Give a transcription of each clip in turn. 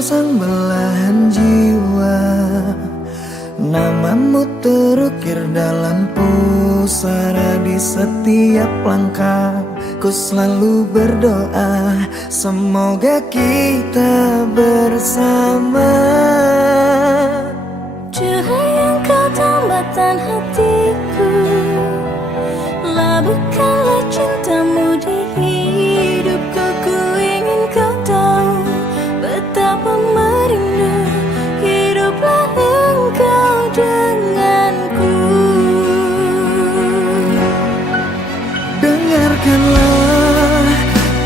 sang belahan jiwa. Namamu terukir dalam pusara di setiap langkah. Ku selalu berdoa semoga kita bersama. Cahaya engkau tambatan hatiku, labuhkanlah cintamu di hidupku. Ku ingin kau tahu betapa merindu hiduplah engkau denganku. Dengarkanlah,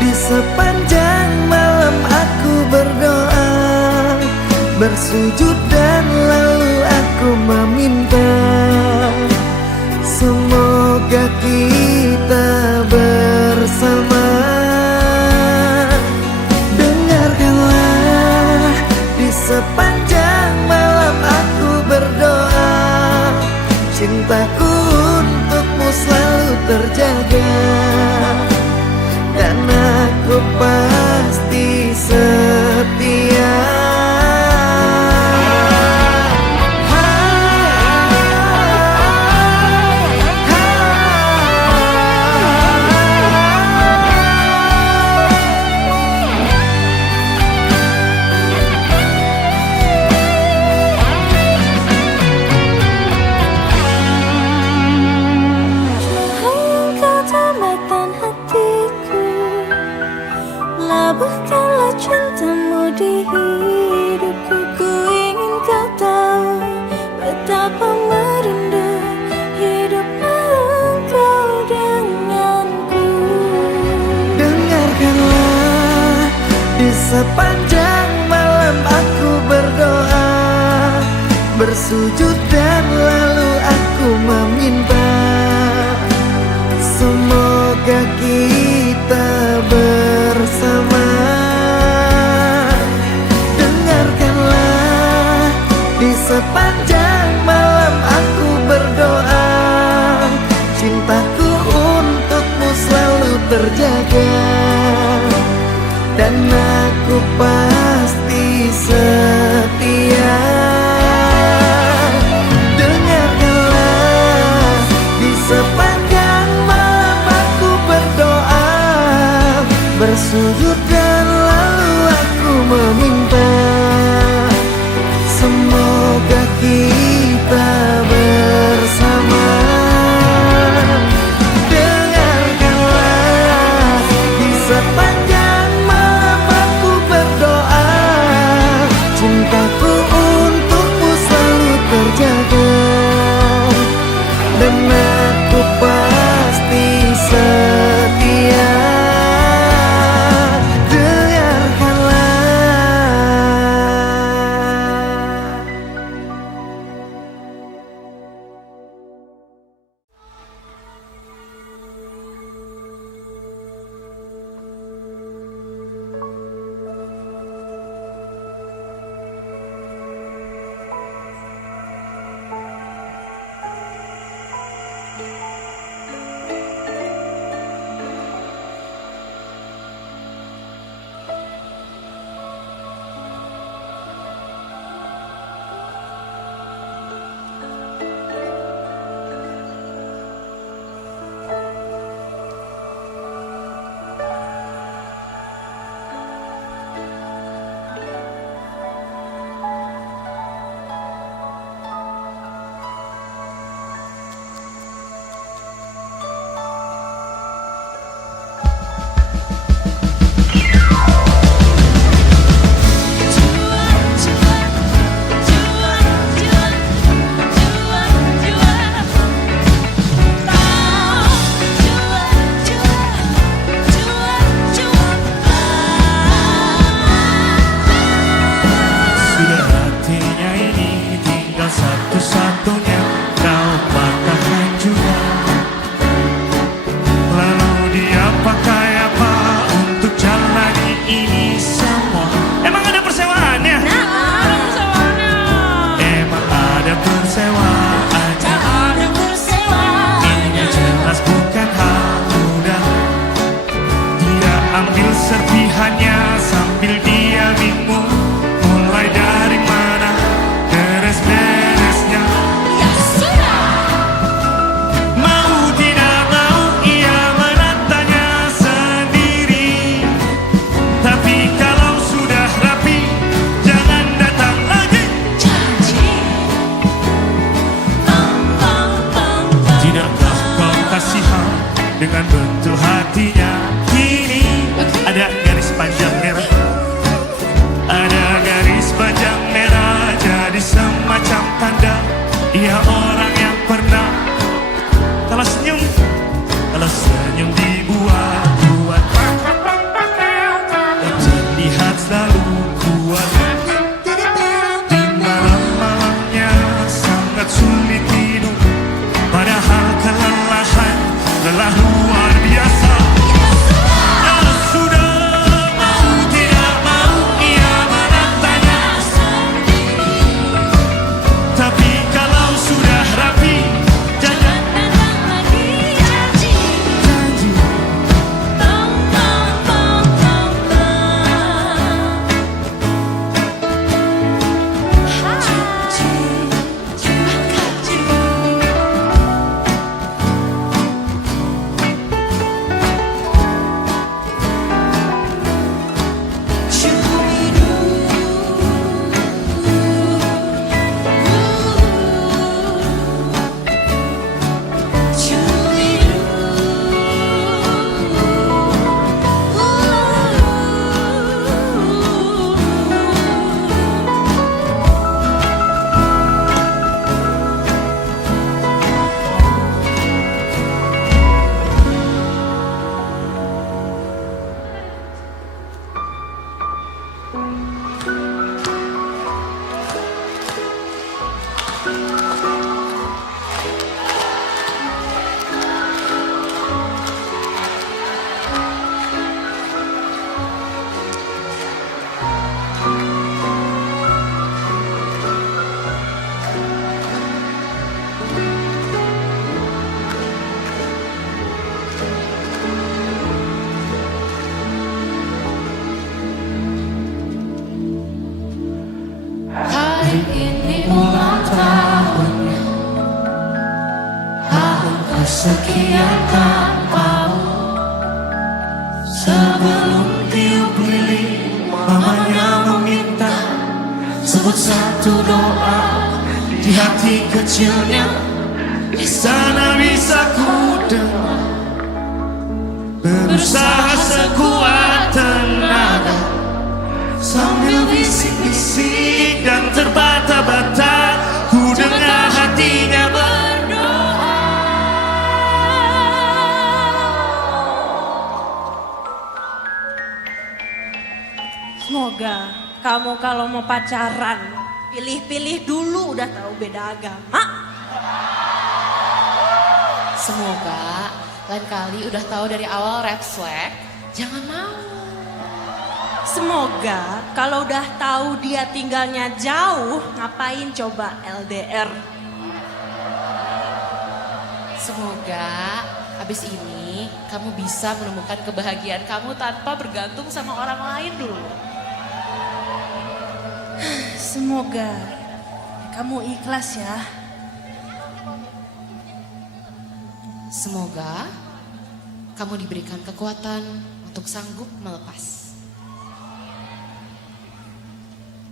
di sepanjang malam aku berdoa, bersujud dan lalu aku meminta semoga kita bersama. Dengarkanlah, di sepanjang malam aku berdoa, cintaku untukmu selalu terjaga, dan aku pasti setia. Labuhkanlah cintamu di hidupku. Ku ingin kau tahu betapa merindu hiduplah engkau denganku. Dengarkanlah, di sepanjang malam aku berdoa, bersujud dan lalu aku meminta semoga kita bersama. Dengarkanlah, di sepanjang malam aku berdoa, cintaku untukmu selalu terjaga, dan aku pasti setia. Dengarkanlah, di sepanjang malam aku berdoa, bersujud dan lalu aku meminta semoga kita bersama. Dengarkanlah, di sepanjang malam aku berdoa, cintaku untukmu selalu terjaga, dan aku pasti setia. serpihannya sambil dia bingung Sebelum tiup lilin, mamanya meminta sebut satu doa di hati kecilnya. Di sana bisa ku dengar, berusaha sekuat tenaga, sambil bisik-bisik dan terbata-bata, ku dengar hatinya berdoa. Semoga kamu kalau mau pacaran, pilih-pilih dulu udah tahu beda agama. Semoga lain kali udah tahu dari awal red flag, jangan mau. Semoga kalau udah tahu dia tinggalnya jauh, ngapain coba LDR. Semoga habis ini kamu bisa menemukan kebahagiaan kamu tanpa bergantung sama orang lain dulu. Semoga kamu ikhlas ya. Semoga kamu diberikan kekuatan untuk sanggup melepas.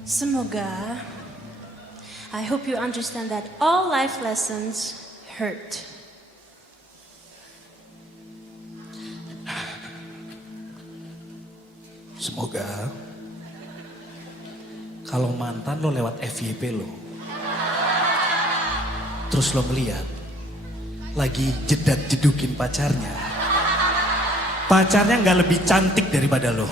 Semoga, I hope you understand that all life lessons hurt. Semoga kalau mantan lo lewat FYP lo, terus lo melihat lagi jedat-jedukin pacarnya, pacarnya nggak lebih cantik daripada lo.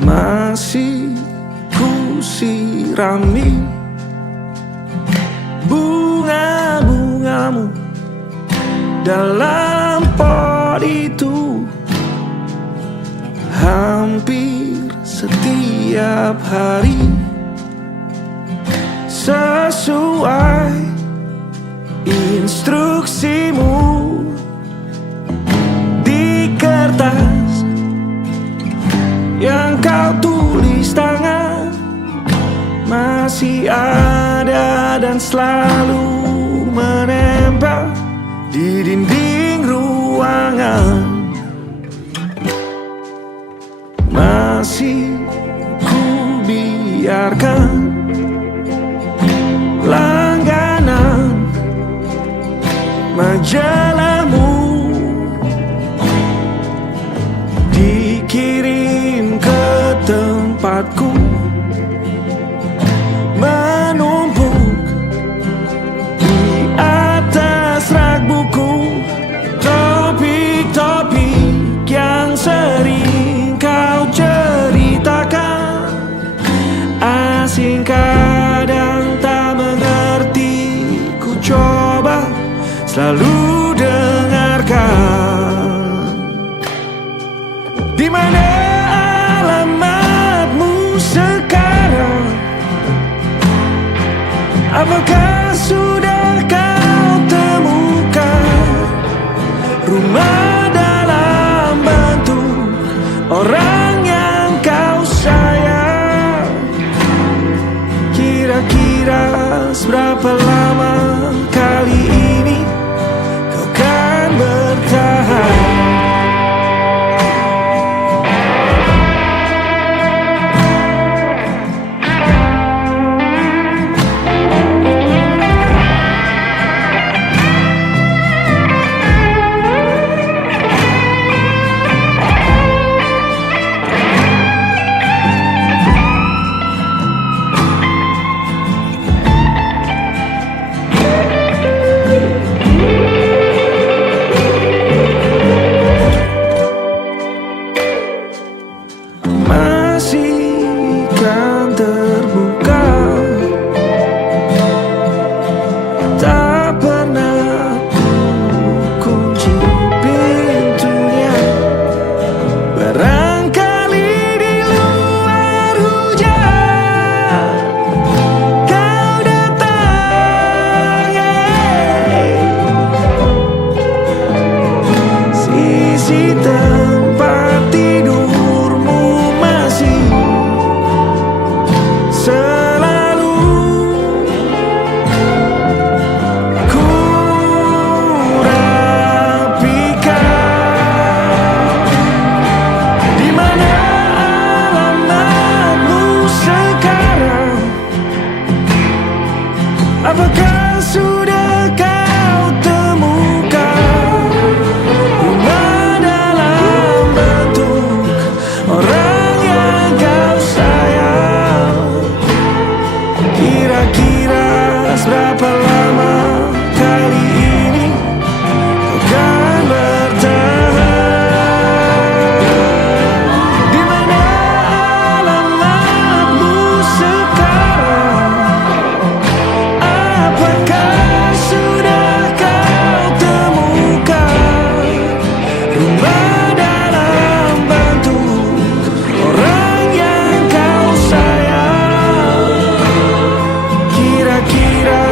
Masih ku sirami bunga-bungamu dalam pot itu. Hampir setiap hari sesuai instruksimu di kertas yang kau tulis tangan, masih ada dan selalu menempel di dinding ruangan. Masih ku biarkan langganan majalahmu dikirim ke tempatku, menumpuk di atas rak buku, topik-topik yang sering kau ceritakan. Asing kadang tak mengerti, ku coba selalu dengarkan. Di mana alamatmu sekarang? Apakah sudah kau temukan rumah dalam bentuk orang yang kau sayang? Kira-kira seberapa lama kali ini kau kan bertahan? Apakah sudah kau temukan rumah dalam bentuk orang yang kau sayang? Kira-kira seberapa lama kali ini kau kan bertahan? Di mana alamatmu sekarang? Apakah sudah kau temukan rumah dalam bentuk orang yang kau sayang? Kira-kira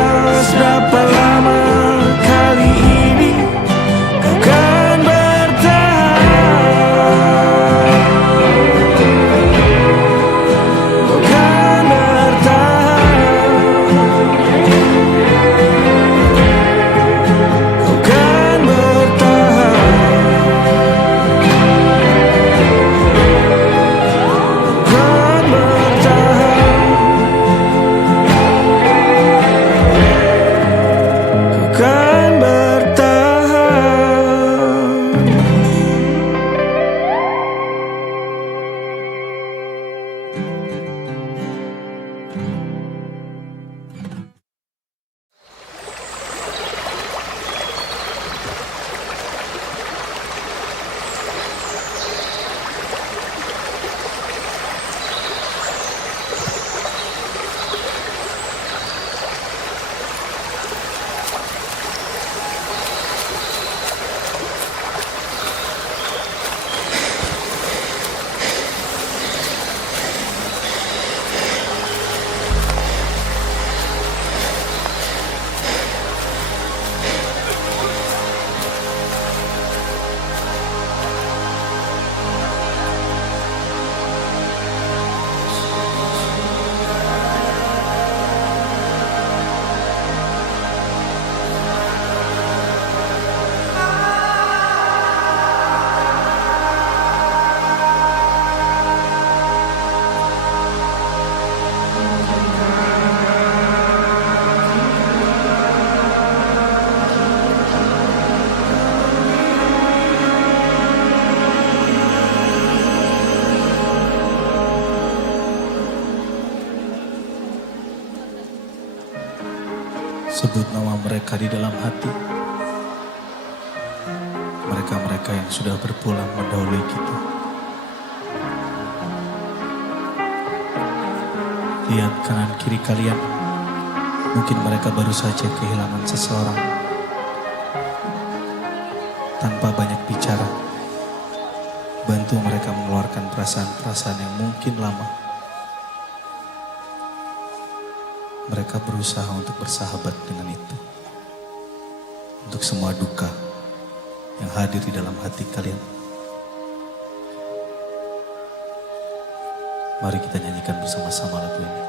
seberapa lama kali ini kau kan bertahan? Kau kan bertahan? Kau kan bertahan? Kan bertahan? Kau kan bertahan? Sebut nama mereka di dalam hati. Mereka-mereka yang sudah berpulang mendahului kita. Lihat kanan kiri kalian. Mungkin mereka baru saja kehilangan seseorang. Tanpa banyak bicara, bantu mereka mengeluarkan perasaan-perasaan yang mungkin lama. Mereka berusaha untuk bersahabat dengan itu. Untuk semua duka yang hadir di dalam hati kalian. Mari kita nyanyikan bersama-sama lagu ini.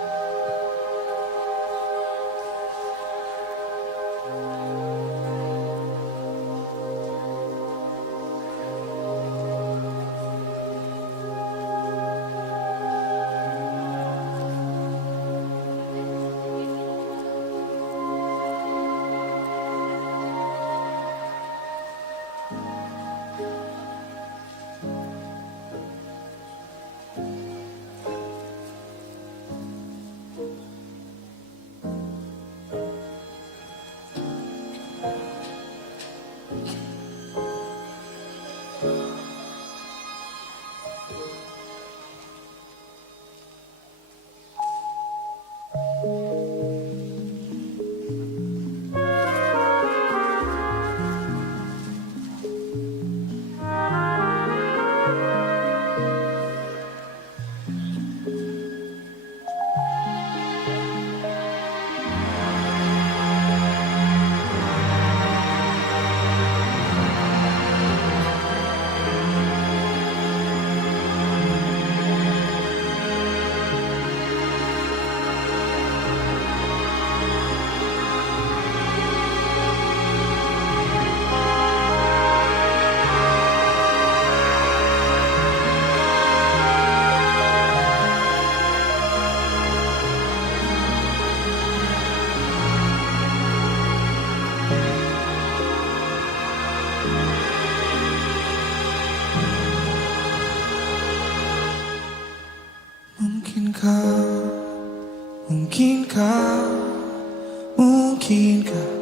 Mungkinkah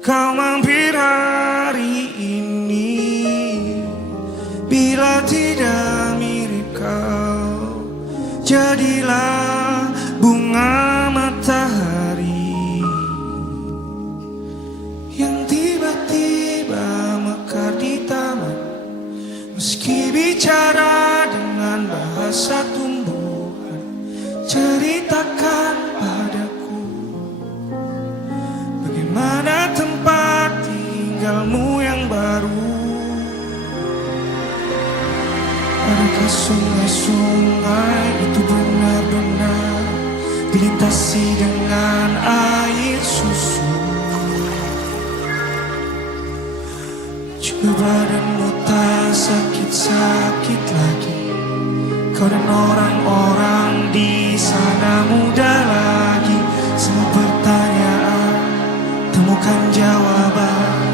kau mampir hari ini? Bila tidak mirip kau, jadilah bunga matahari yang tiba-tiba mekar di taman. Meski bicara dengan bahasa tumbuhan, ceritakan padaku bagaimana tempat tinggalmu yang baru. Adakah sungai-sungai itu benar-benar dilintasi dengan air susu? Juga badanmu tak sakit-sakit lagi. Kau dan orang-orang di sana muda lagi. Semua pertanyaan temukan jawaban.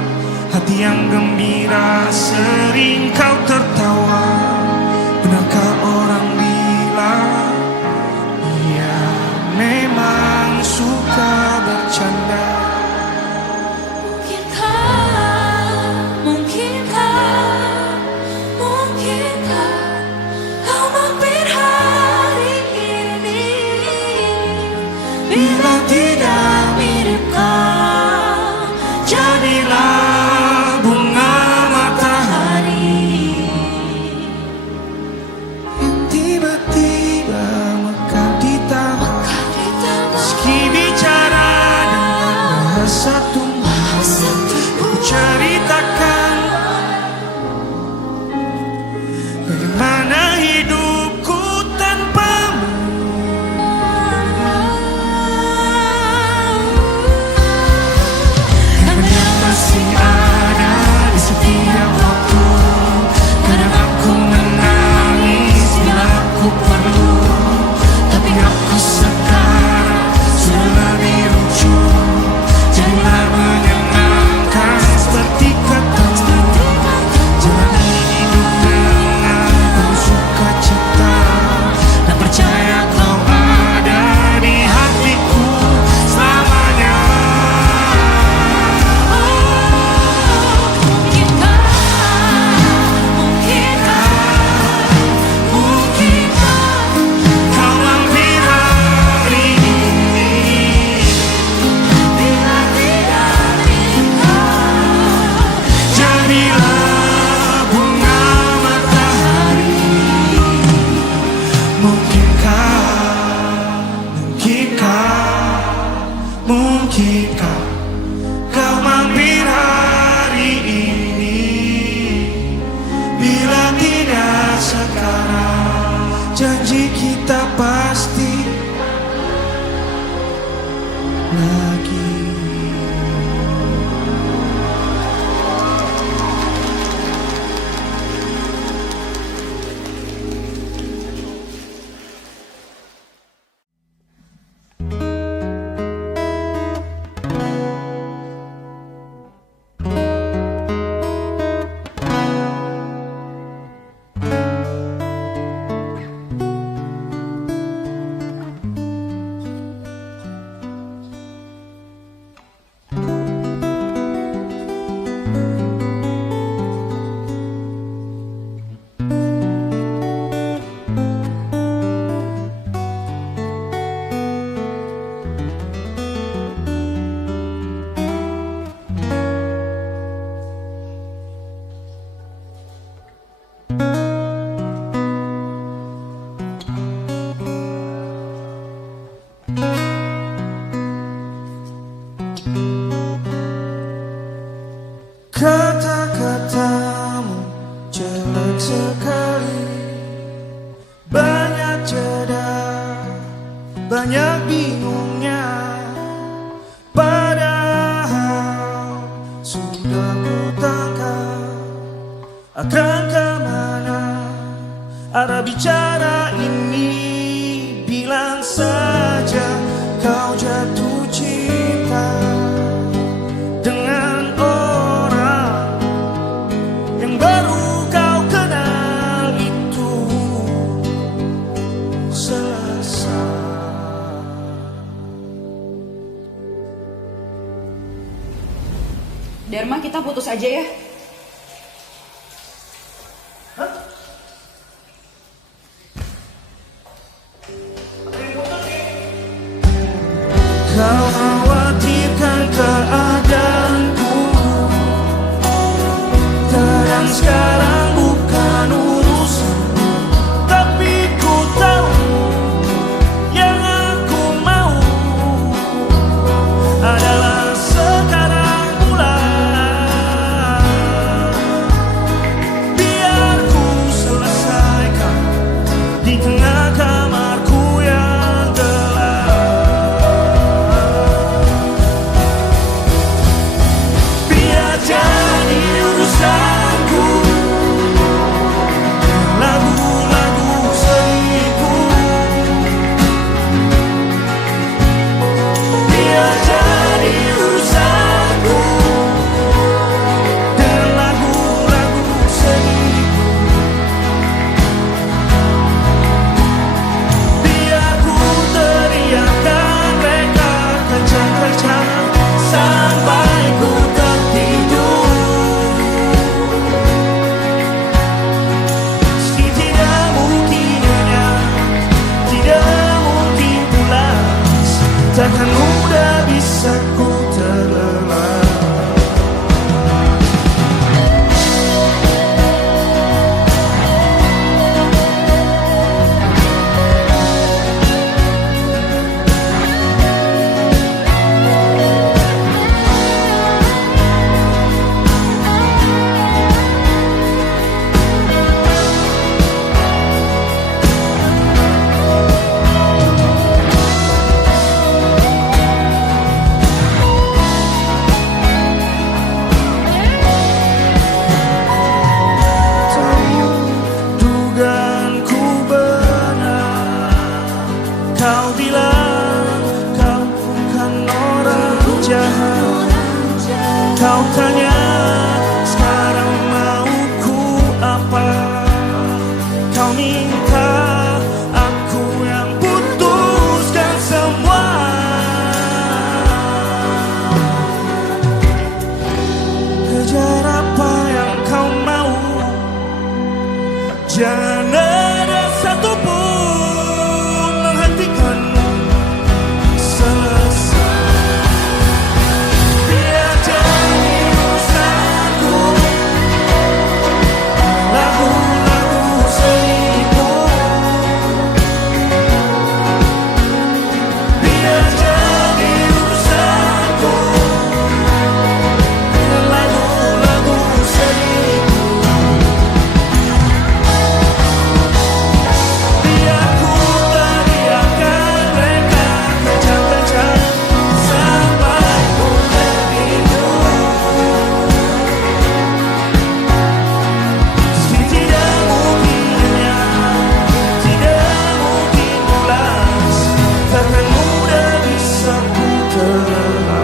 Hati yang gembira sering kau tertawa. Benarkah orang bilang ia memang suka bercanda? Mungkinkah kau mampir hari ini? Bila tidak mirip kau, Jadilah bunga matahari yang tiba-tiba mekar di taman. Meski bicara dengan bahasa tumbuhan, ku ceritakan bagaimana hidupku tanpamu. Kamu yang masih ada di setiap waktu. Kadang aku menangis bila aku perlu, tapi aku sekarang sudah lebih lucu. Jadilah menyenangkan seperti katamu. Jalani hidup dengan penuh sukacita, dan percaya kau ada di hatiku selamanya. mungkinkah Kau mampir hari ini. bila tidak mirip kau, Jadilah bunga matahari. Mungkinkah kau mampir hari ini? Bila tidak sekarang, janji kita pasti lagi. Kata-katamu jelek sekali, banyak jeda, banyak bingungnya. Padahal sudah ku tangkap akan kemana arah bicara ini. Bilang saja kau jatuh cinta dengan orang yang baru kau kenal. Itu selesai. Dharma, kita putus aja ya. Kau khawatirkan keadaanku, terang sekarang bukan urusan. Tapi ku tahu yang aku mau adalah sekarang mulai. Biar ku selesaikan di tengah kamarku yang gelap. Biar jadi urusanku lagu-lagu seniku. Biar jadi urusanku dengan lagu-lagu seniku. Biar ku teriakkan mereka kencang-kencang sampai ku tertidur. Meski tidak mungkinnya, tidak mungkin pulas, takkan mudah bisa ku terlena. Dugaanku benar. Kau bilang kau bukan orang jahat. Kau tanya sekarang mauku apa. Kau minta aku yang putuskan semua. Kejar apa yang kau mau, jangan ada satupun menghentikanmu. Selesai. Biar jadi urusanku lagu-lagu seniku. Biar jadi urusanku dengan lagu-lagu seniku. Biar ku teriakkan mereka kencang-kencang sampai ku tertidur. Meski tidak mungkinnya, tidak mungkin pulas, takkan mudah bisa ku terlena.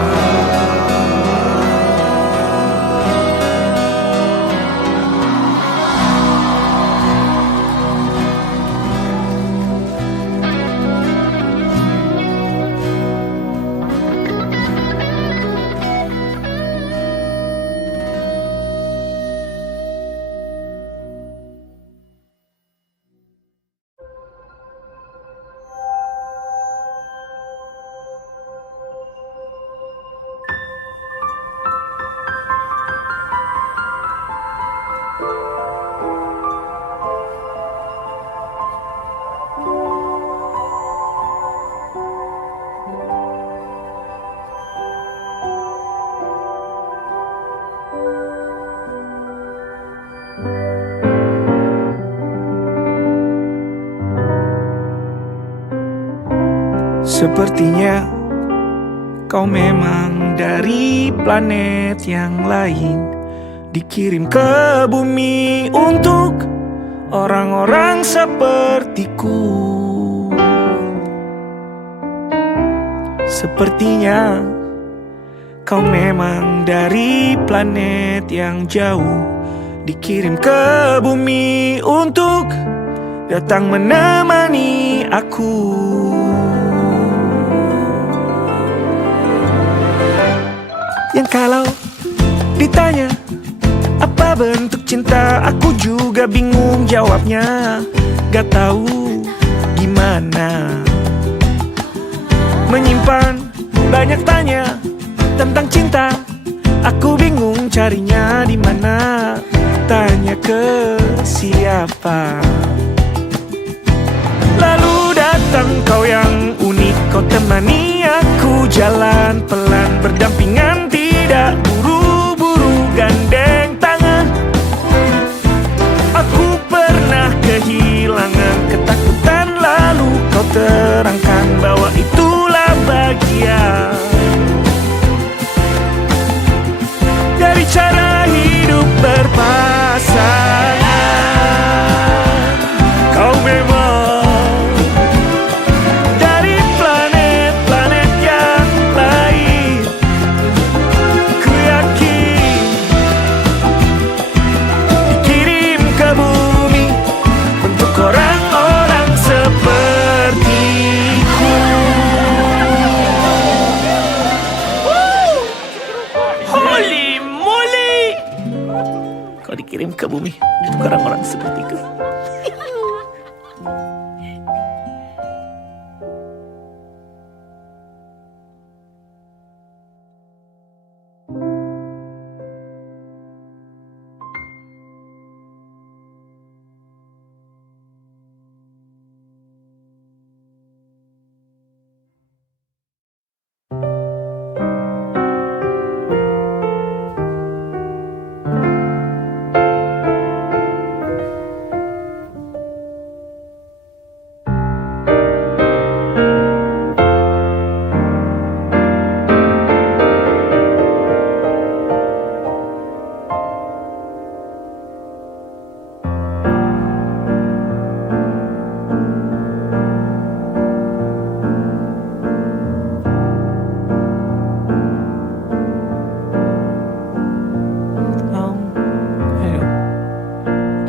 Sepertinya kau memang dari planet yang lain, dikirim ke bumi untuk orang-orang sepertiku. Sepertinya kau memang dari planet yang jauh, dikirim ke bumi untuk datang menemani aku. Yang kalau Ditanya apa bentuk cinta, aku juga bingung jawabnya. Gak tahu gimana. Menyimpan banyak tanya tentang cinta, aku bingung carinya di mana. Tanya ke siapa? Lalu datang kau yang unik, kau temani aku jalan pelan berdampingan, tidak buru-buru gandeng tangan. Aku pernah kehilangan ketakutan, lalu kau terangkan bahwa itulah bagian dari cara hidup berpasangan. Kau memang dari planet-planet yang lain. Ku yakin dikirim ke bumi untuk orang-orang sepertiku. Holy moly! Kau dikirim ke bumi untuk orang-orang sepertiku.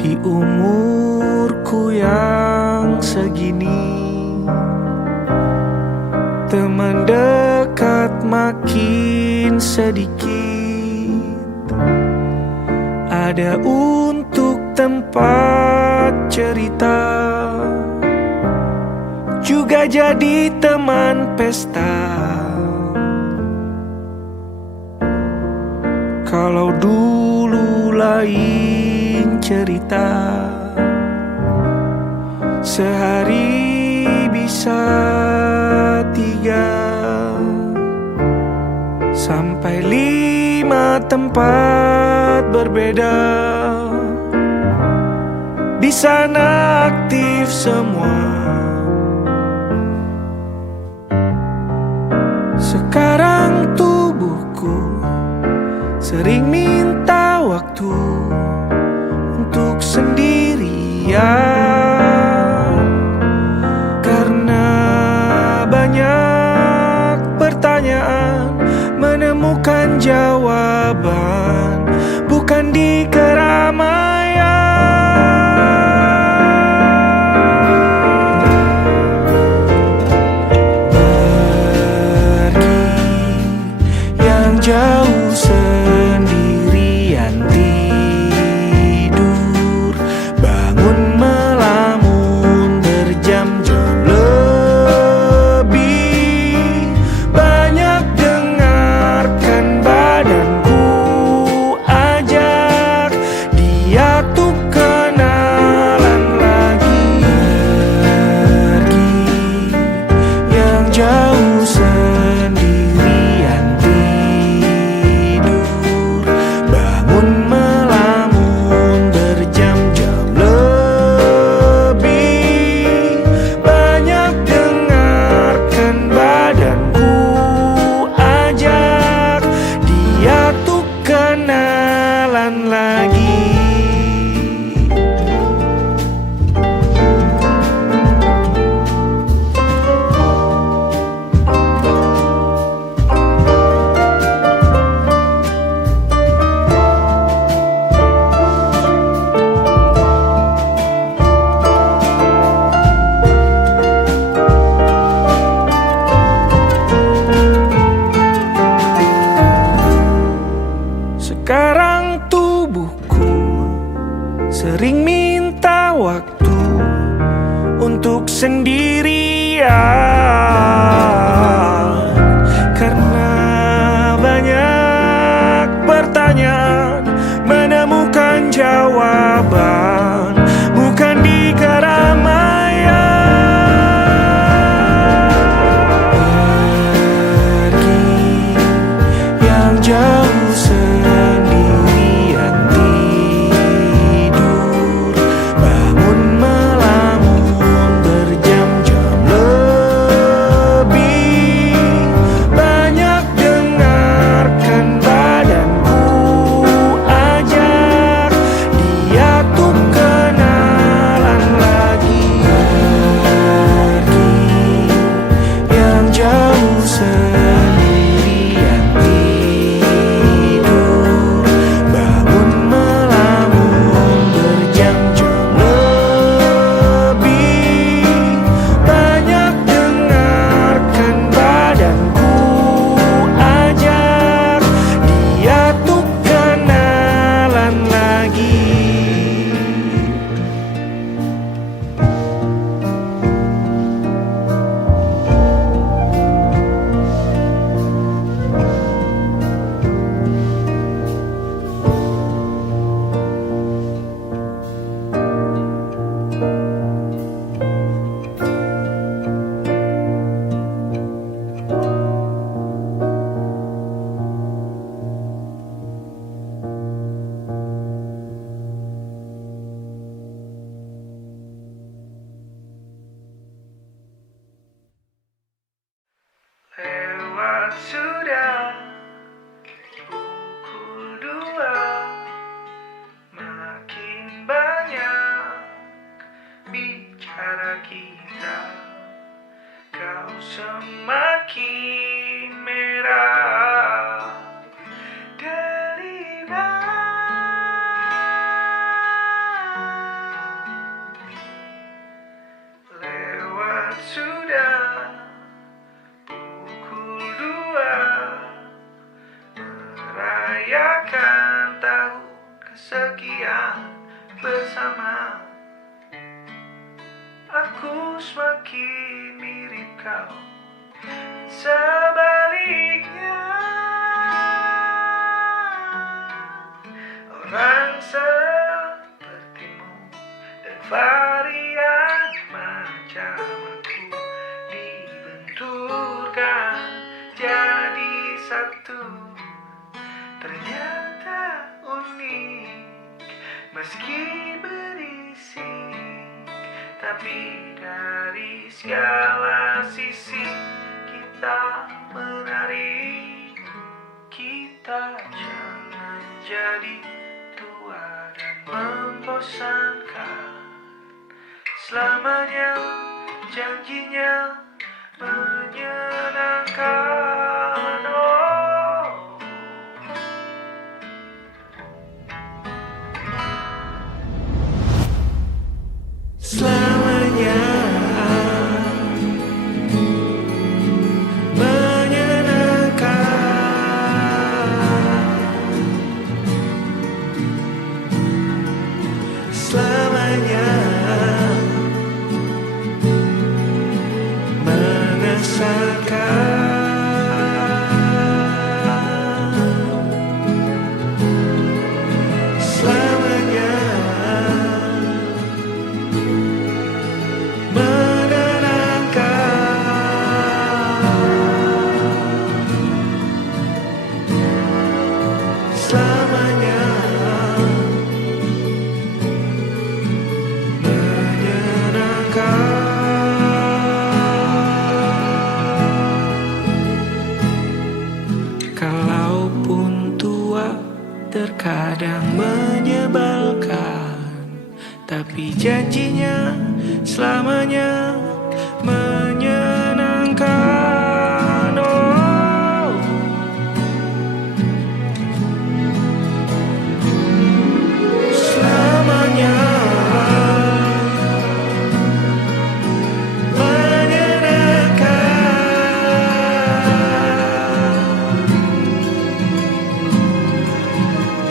Di umurku yang segini, teman dekat makin sedikit. Ada untuk tempat cerita, juga jadi teman pesta. Kalau dulu lain cerita, sehari bisa 3 sampai 5 tempat berbeda. Di sana aktif semua. Sekarang tubuhku sering minta waktu untuk sendirian, karena banyak pertanyaan menemukan jawaban bukan di keramaian. Pergi yang jauh sendirian, tidur bangun melamun berjam-jam lebih. Banyak dengarkan badanku ajak dia tuh kenalan lagi. Pergi yang jauh sendirian, tidur sendirian, karena banyak pertanyaan menemukan jawaban bukan di keramaian. Pergi yang jauh sendirian, tidur bangun melamun berjam-jam lebih, banyak dengarkan badanku ajak dia tuh kenalan lagi. Pergi yang jauh sendirian, tidur bangun melamun berjam-jam lebih, banyak dengarkan badanku ajak dia tuh kenalan lagi. Lewat sudah pukul 2, makin banyak bicara kita, kau semakin merah. Deliver. Lewat sudah pukul 2, merayakan tahun kesekian bersama. Aku semakin mirip kau, sebaliknya orang sepertimu dan varian macam aku dibenturkan jadi satu. Ternyata unik meski berisik, tapi dari segala sisi kita menarik. Kita jangan jadi tua dan membosankan selamanya, janjinya menyenangkan. Oh, selamanya menyenangkan, selamanya mengesankan, selamanya menenangkan, selamanya menyenangkan. Kalaupun tua terkadang menyebalkan, tapi janjinya selamanya menyenangkan. Oh, selamanya menyenangkan,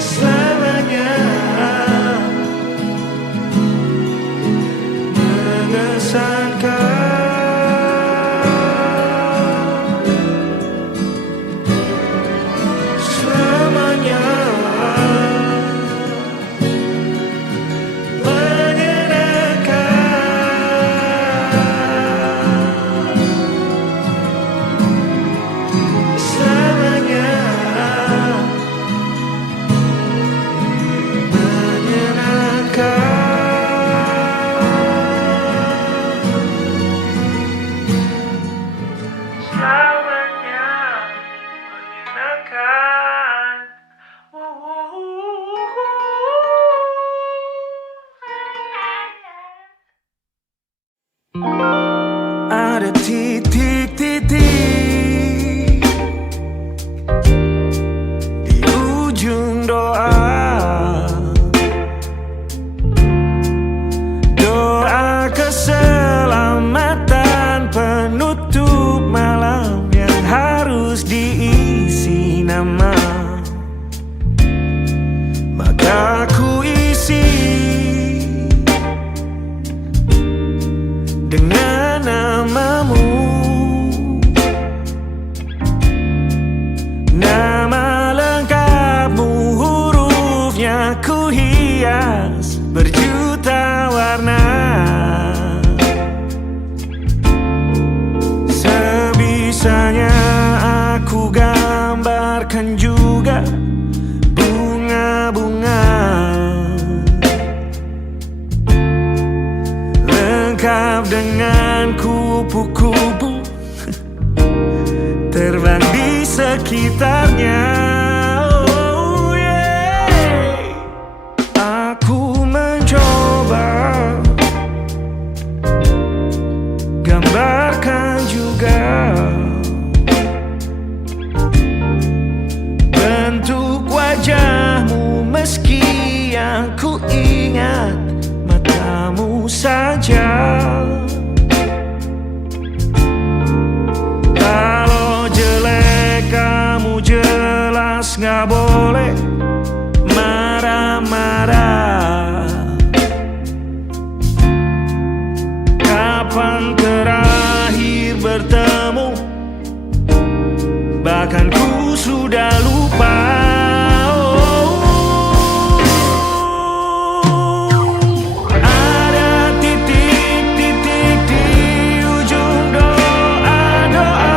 selamanya mengesankan. juga bunga-bunga, lengkap dengan kupu-kupu terbang di sekitarnya. Oh yeah. Aku mencoba gambarkan juga bentuk wajahmu, meski yang ku ingat matamu saja. Kalau jelek kamu jelas gak boleh marah-marah. Kapan terakhir bertemu, bahkan ku sudah lupa. Ada titik-titik di ujung doa-doa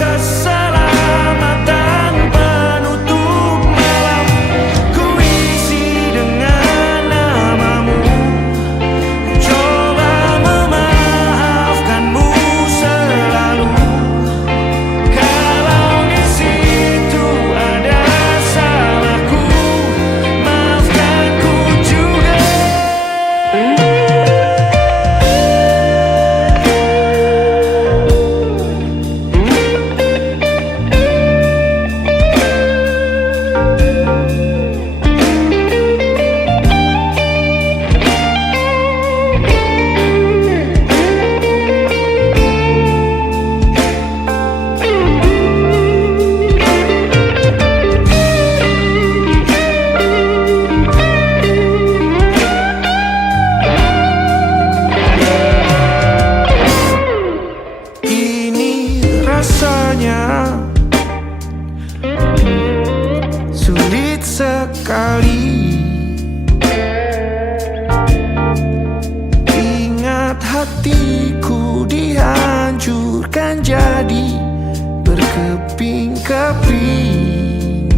keselamatan penutup malam. Ku isi dengan namamu, coba memaafkanmu selalu. Kalau di situ ada salahku, maafkanku juga. Ini rasanya sulit sekali. Ingat hatiku dihancurkan jadi berkeping-keping.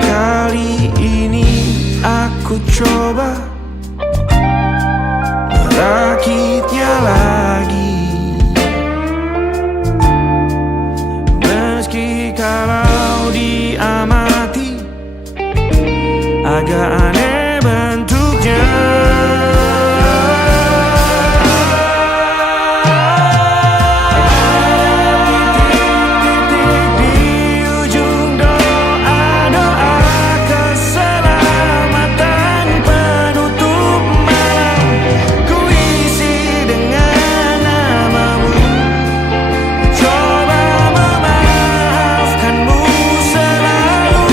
Kali ini aku coba merakitnya lagi, meski kalau diamati agak aneh bentuknya. Titik-titik di ujung doa-doa keselamatan penutup malam. Ku isi dengan namamu, coba memaafkanmu selalu.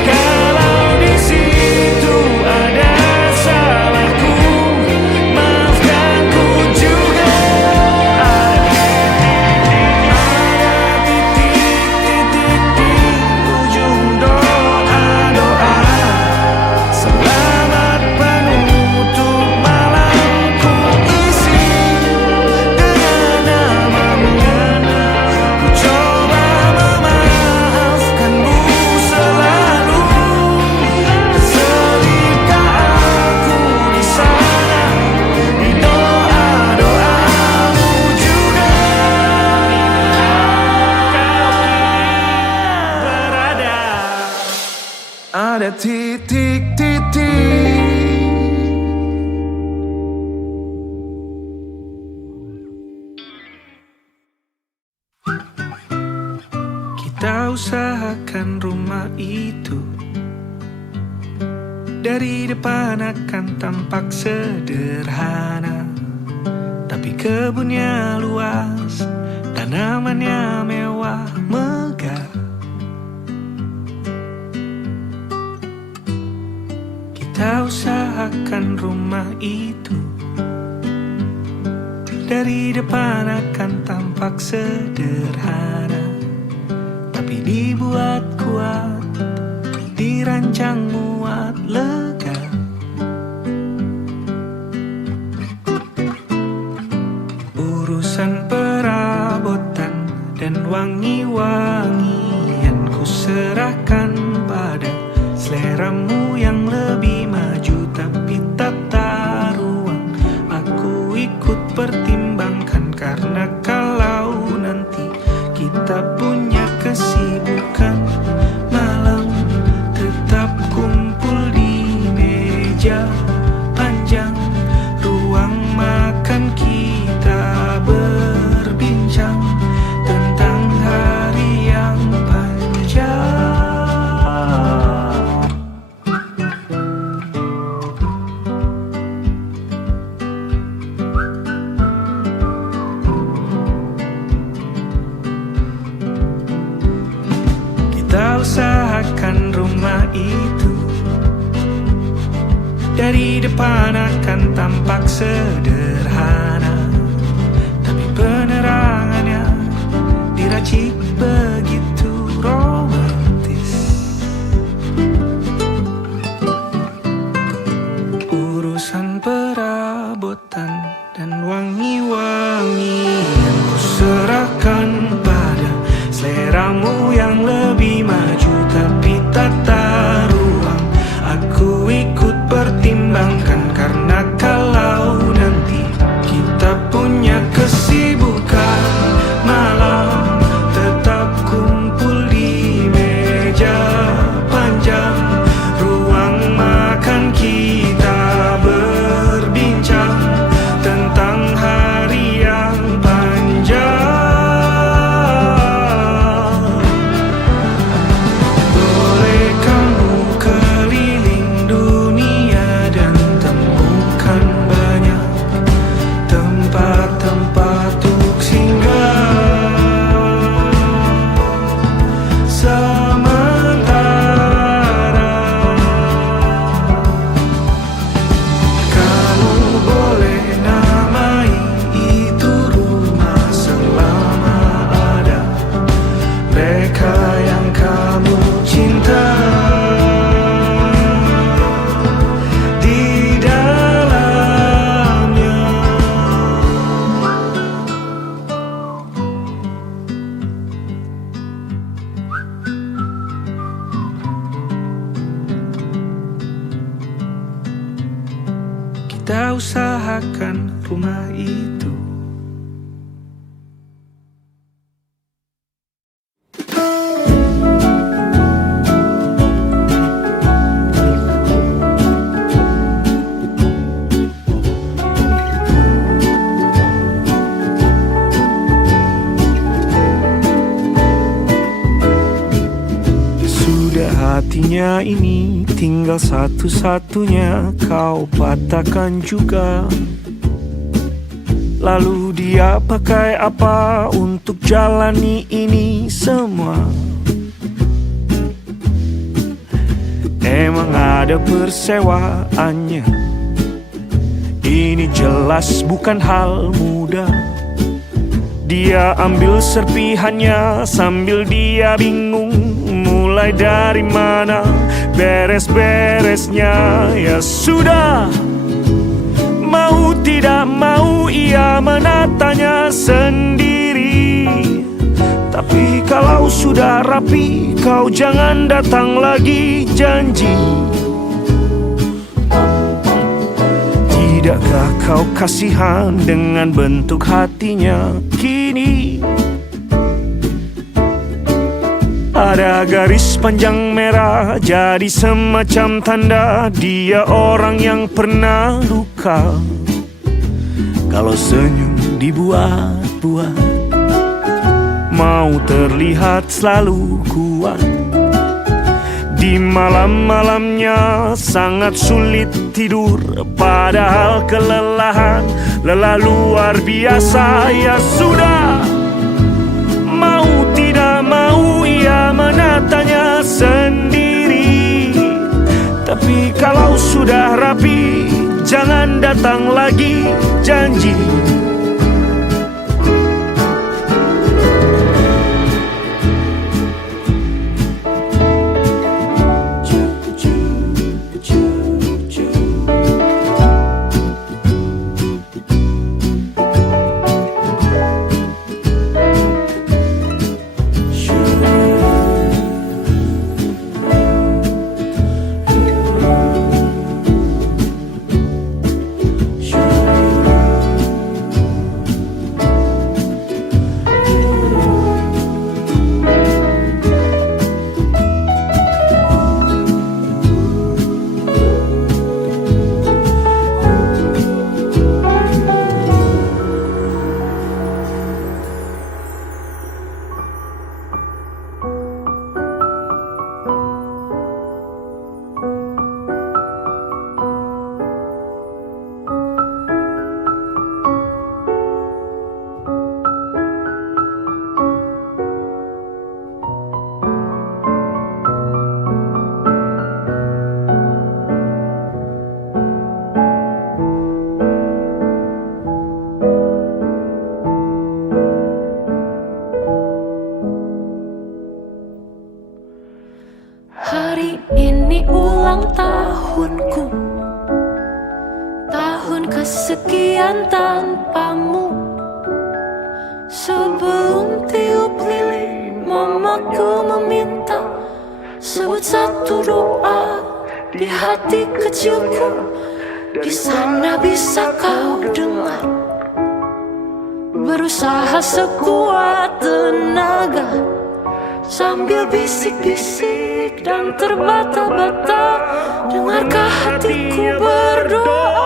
Kalau di situ ada salahku, maafkanku juga. Ada titik-titik di ujung doa-doa selamat penutup malam. Ku isi dengan namamu, ku coba memaafkanmu selalu. Selipkah aku di sana, di doa-doamu juga. Kau berada, ada titik-titik. Kita usahakan rumah itu dari depan akan tampak sederhana, tapi kebunnya luas, tanamannya mewah megah. Kita usahakan rumah itu dari depan akan tampak sederhana, tapi dibuat kuat, dirancang muat lega. Urusan perabotan dan wangi-wangian ku serahkan pada seleramu yang lebih maju. Tapi tata ruang aku ikut pertimbangkan, karena kalau nanti kita punya kesibukan, malam tetap kumpul di meja panjang ruang makan, kita berbincang tentang hari yang panjang. Kita usahakan rumah itu dari depan akan tampak sederhana, tapi penerangannya diracik begitu romantis. Urusan perabotan dan wangi-wangian ku serahkan pada seleramu yang lebih maju. Tapi tata ruang aku ikut pertimbangkan, karena kalau nanti kita punya kesibukan, malam tetap kumpul di meja panjang ruang makan, kita berbincang tentang hari yang panjang. Boleh kamu keliling dunia dan temukan banyak tempat-tempat untuk singgah. Sementara kamu boleh namai itu rumah selama ada mereka yang kamu cinta di dalamnya. Kita usahakan rumah itu. Sudah hatinya ini tinggal satu-satunya kau patahkan juga. Lalu dia pakai apa untuk jalani ini semua? Emang ada persewaannya? Ini jelas bukan hal mudah. Dia ambil serpihannya sambil dia bingung mulai dari mana beres-beresnya. Ya sudah, mau tidak mau ia menatanya sendiri. Tapi kalau sudah rapi, kau jangan datang lagi, janji. Tidakkah kau kasihan dengan bentuk hatinya kini? Ada garis panjang merah jadi semacam tanda dia orang yang pernah luka. Kalau senyum dibuat-buat, mau terlihat selalu kuat. Di malam-malamnya sangat sulit tidur, padahal kelelahan lelah luar biasa. Ya sudah, mau tidak mau ia menatanya sendiri. Tapi kalau sudah rapi, jangan datang lagi, janji. ini ulang tahunku, tahun kesekian tanpamu. Sebelum tiup lilin, mamaku meminta sebut satu doa di hati kecilku. Di sana bisa kau dengar, berusaha sekuat tenaga, sambil bisik-bisik dan terbata-bata. Dengarkah hatiku berdoa?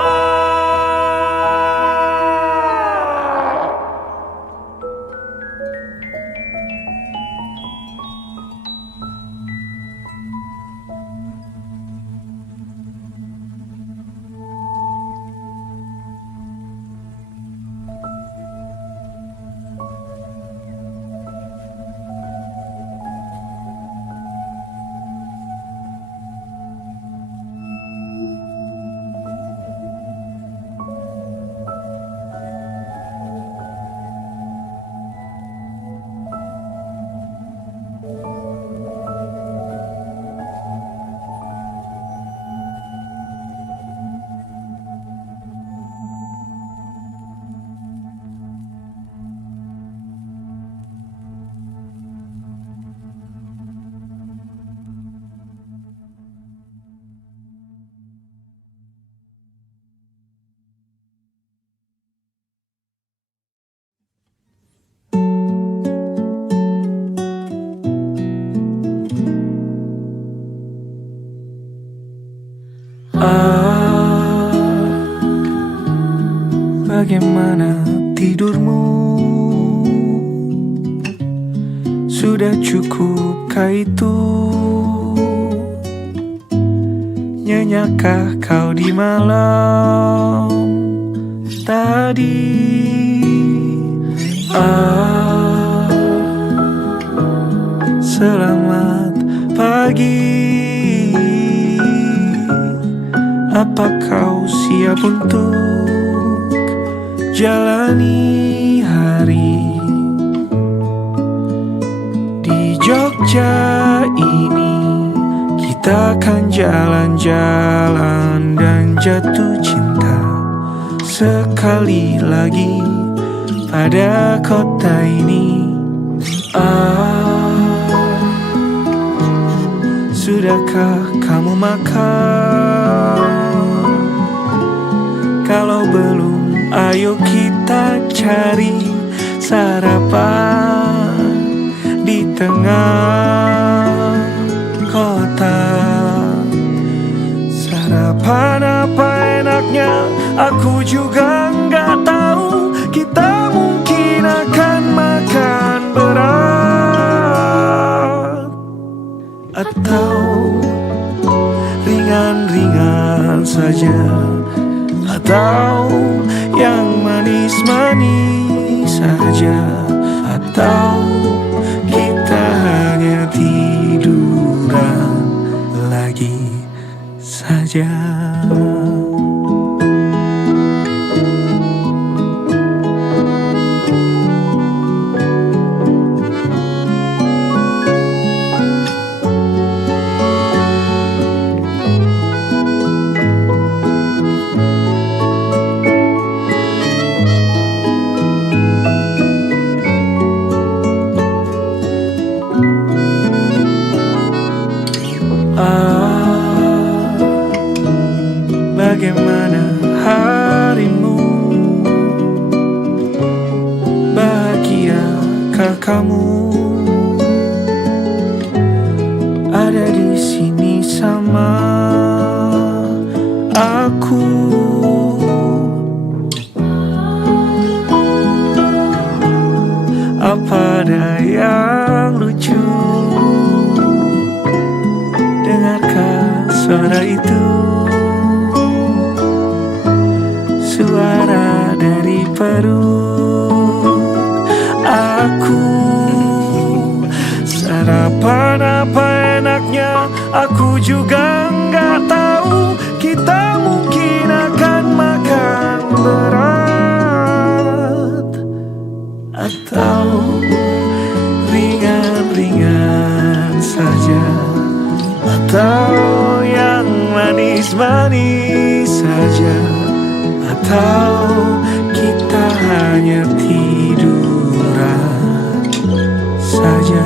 Bagaimana tidurmu? Sudah cukupkah itu? Nyenyakah kau di malam tadi? Selamat pagi. Apa kau siap untuk jalani hari di Jogja ini? Kita akan jalan-jalan dan jatuh cinta sekali lagi pada kota ini. Sudahkah kamu makan? Kalau belum, ayo kita cari sarapan di tengah kota. Sarapan apa enaknya? Aku juga nggak tahu. Kita mungkin akan makan berat atau ringan-ringan saja, atau yang manis-manis saja, atau kita hanya tiduran lagi saja. Bagaimana harimu? Bahagiakah kamu ada di sini sama aku? Apa ada yang lucu? Dengarkah suara itu? Suara dari perut aku. Sarapan apa enaknya? Aku juga nggak tahu. Kita mungkin akan makan berat atau ringan-ringan saja, atau jasmani saja, atau kita hanya tiduran saja.